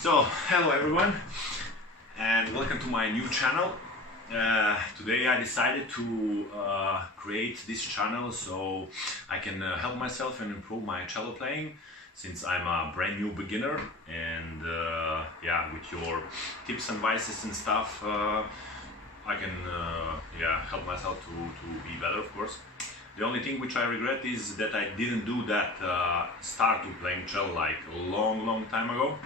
So, hello everyone and welcome to my new channel. Today I decided to create this channel so I can help myself and improve my cello playing, since I'm a brand new beginner, and yeah, with your tips and advices and stuff I can help myself to be better, of course. The only thing which I regret is that I didn't do that start to playing cello like a long time ago.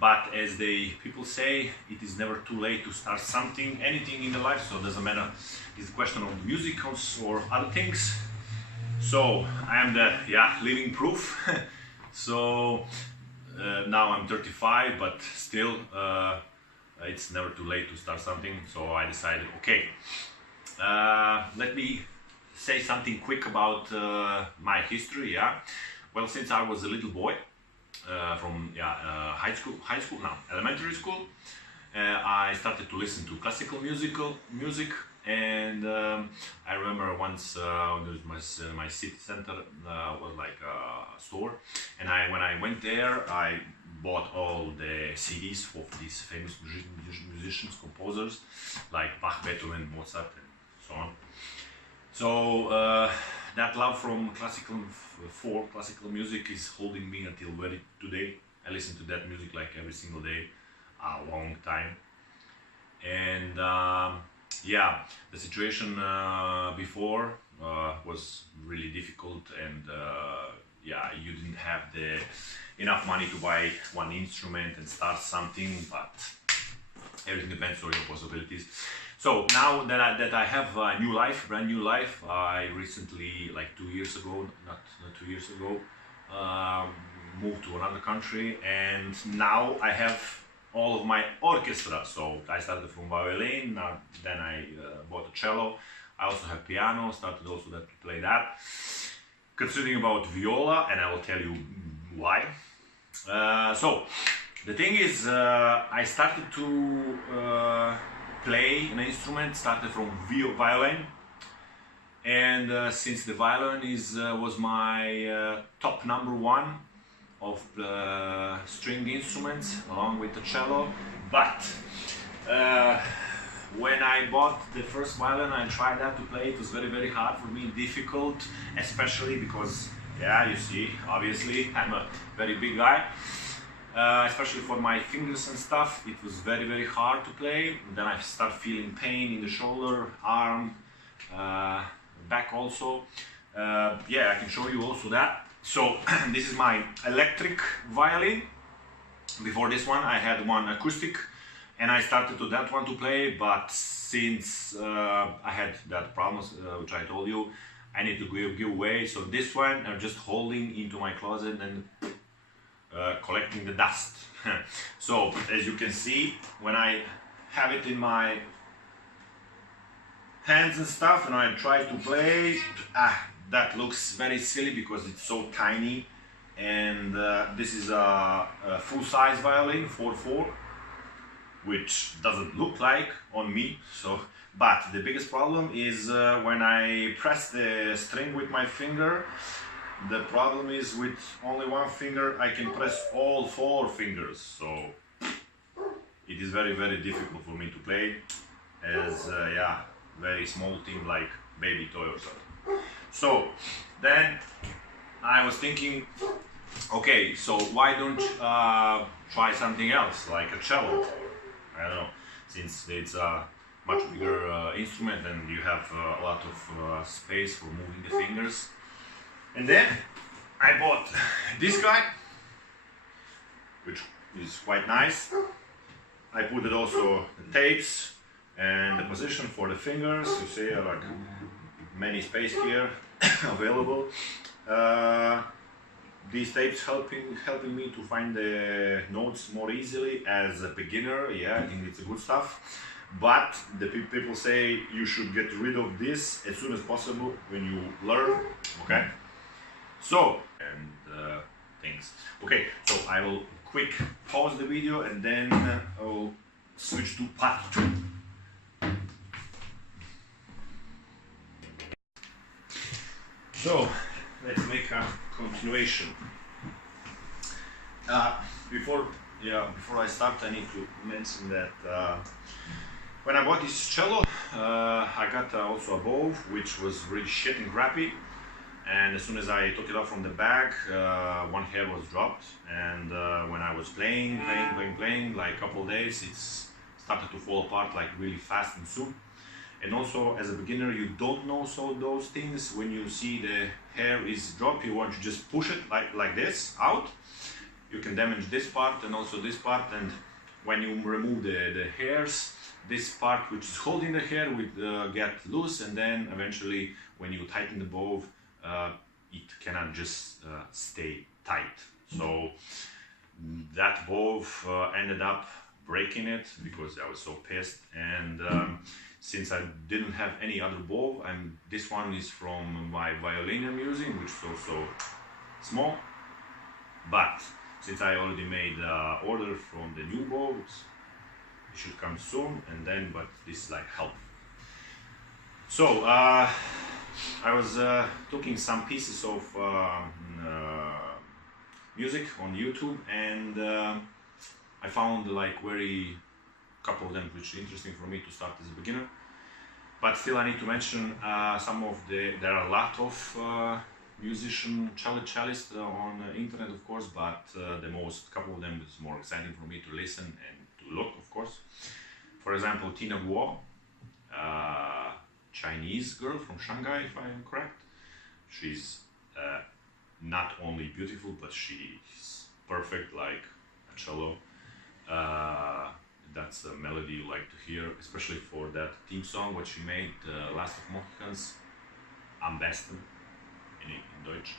But as people say, it is never too late to start something, anything in the life, so it doesn't matter. It's a question of musicals or other things. So I am the living proof. So now I'm 35, but still it's never too late to start something. So I decided, okay, let me say something quick about my history. Well, since I was a little boy, from elementary school, I started to listen to classical music, and I remember once my city center was like a store, and when I went there, I bought all the CDs for these famous musicians, composers like Bach, Beethoven, Mozart, and so on. So that love from classical music is holding me until today. I listen to that music like every single day, a long time. And the situation before was really difficult, and you didn't have enough money to buy one instrument and start something, but everything depends on your possibilities. So now that I have a new life, brand new life, I recently, like 2 years ago, not 2 years ago, moved to another country, and now I have all of my orchestra. So I started from violin, then I bought a cello. I also have piano, started also to play that. Considering about viola, and I will tell you why. So the thing is, I started to play an instrument, started from violin, and since the violin was my top #1 of the string instruments along with the cello, but when I bought the first violin and tried that to play, it was very hard for me, difficult, especially because you see, obviously I'm a very big guy. Especially for my fingers and stuff, it was very hard to play. Then I start feeling pain in the shoulder, arm, back also. I can show you also that. So this is my electric violin. Before this one I had one acoustic, and I started to that one to play, but since I had that problems which I told you, I need to give away. So this one I'm just holding into my closet and collecting the dust. So as you can see, when I have it in my hands and stuff and I try to play, that looks very silly because it's so tiny, and this is a full-size violin, 4/4, which doesn't look like on me. So, but the biggest problem is when I press the string with my finger. The problem is with only one finger I can press all 4 fingers, so it is very difficult for me to play as very small thing like baby toy or something. So then I was thinking, okay, so why don't try something else like a cello? I don't know, since it's a much bigger instrument and you have a lot of space for moving the fingers. And then I bought this guy, which is quite nice. I put it also the tapes and the position for the fingers. You see, like many space here available. These tapes helping me to find the notes more easily as a beginner. I think it's a good stuff. But the people say you should get rid of this as soon as possible when you learn. Okay. So, and things. Okay, so I will quick pause the video and then I will switch to part 2. So, let's make a continuation. Before Yeah, before I start, I need to mention that when I bought this cello, I got also a bow which was really shit and crappy. And as soon as I took it off from the bag, one hair was dropped. And when I was playing, like a couple of days, it's started to fall apart like really fast and soon. And also, as a beginner, you don't know so those things. When you see the hair is dropped, you want to just push it like this out. You can damage this part and also this part. And when you remove the hairs, this part which is holding the hair will get loose. And then eventually, when you tighten the bow, it cannot just stay tight. So that bow ended up breaking it because I was so pissed. And since I didn't have any other bow, and this one is from my violin I'm using, which is also small. But since I already made order from the new bow, it should come soon. And then, but this is like help. So I was taking some pieces of music on YouTube, and I found like very couple of them which are interesting for me to start as a beginner. But still, I need to mention some of there are a lot of cellists on the internet, of course, but the most couple of them is more exciting for me to listen and to look, of course. For example, Tina Guo, Chinese girl from Shanghai, if I am correct. She's not only beautiful, but she's perfect like a cello. That's the melody you like to hear, especially for that theme song what she made, Last of Mohicans, Am besten in Deutsch.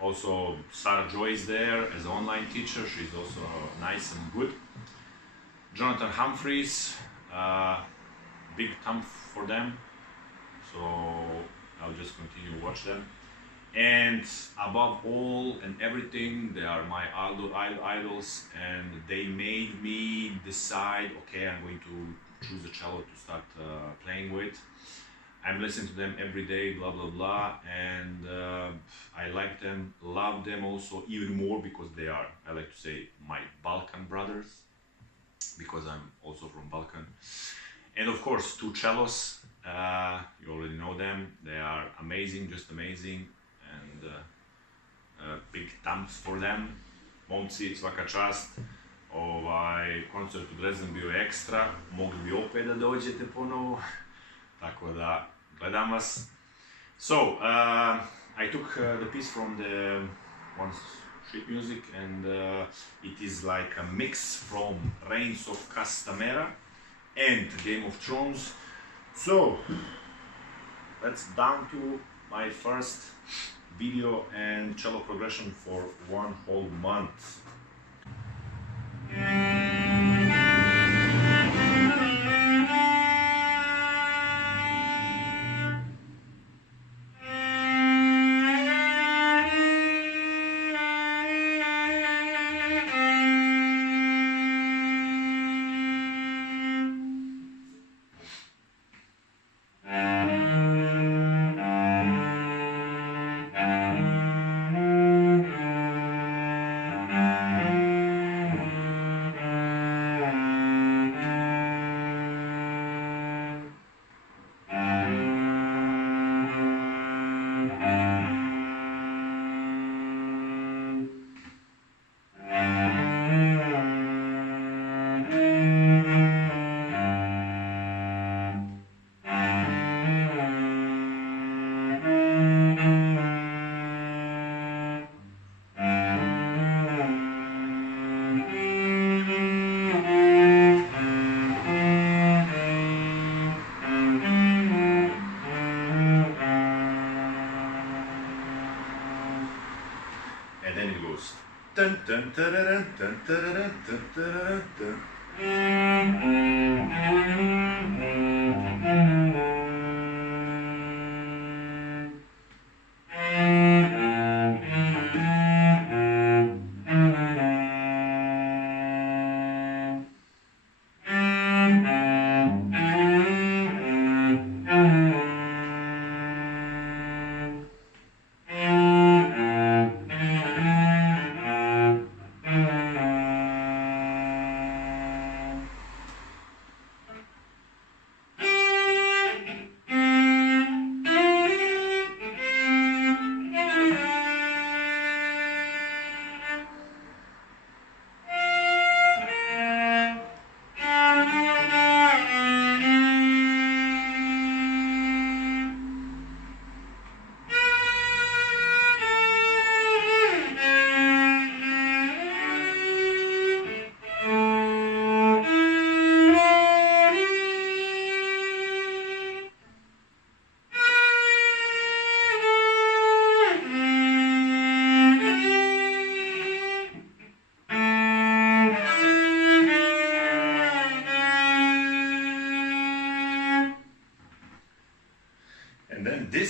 Also, Sarah Joy is there as an online teacher. She's also nice and good. Jonathan Humphreys, big thumb for them, so I'll just continue to watch them. And above all and everything, they are my idols, and they made me decide, okay, I'm going to choose a cello to start playing with. I'm listening to them every day, blah blah blah, and I like them, love them also even more because they are, I like to say, my Balkan brothers, because I'm also from Balkan. And of course, two cellos, you already know them, they are amazing, just amazing, and big thumbs for them. Momci, svaka čast, koncert u Dresden bio je ekstra, mogli bi opet da dođete ponovo, tako da gledam vas. So, I took the piece from the one street music, and it is like a mix from Reigns of Castamera and Game of Thrones. So let's down to my first video and cello progression for one whole month. And then it goes dun dun dun dun dun dun dun dun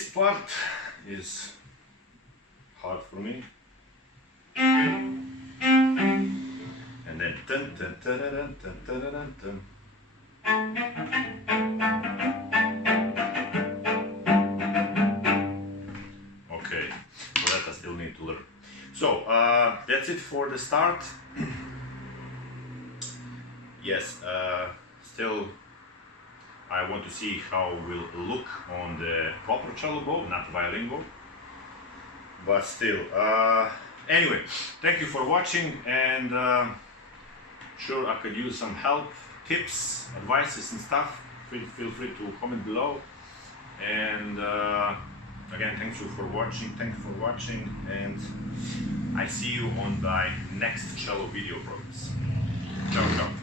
this part is hard for me. And then dun, dun, dun, dun, dun, dun, dun, dun. Okay, so that I still need to learn. So that's it for the start. Yes, still I want to see how it will look on the proper cello bow, not violin bow. But still, anyway, thank you for watching, and sure I could use some help, tips, advices and stuff. Feel free to comment below. And again, thank you for watching, and I see you on my next cello video progress. Ciao, ciao.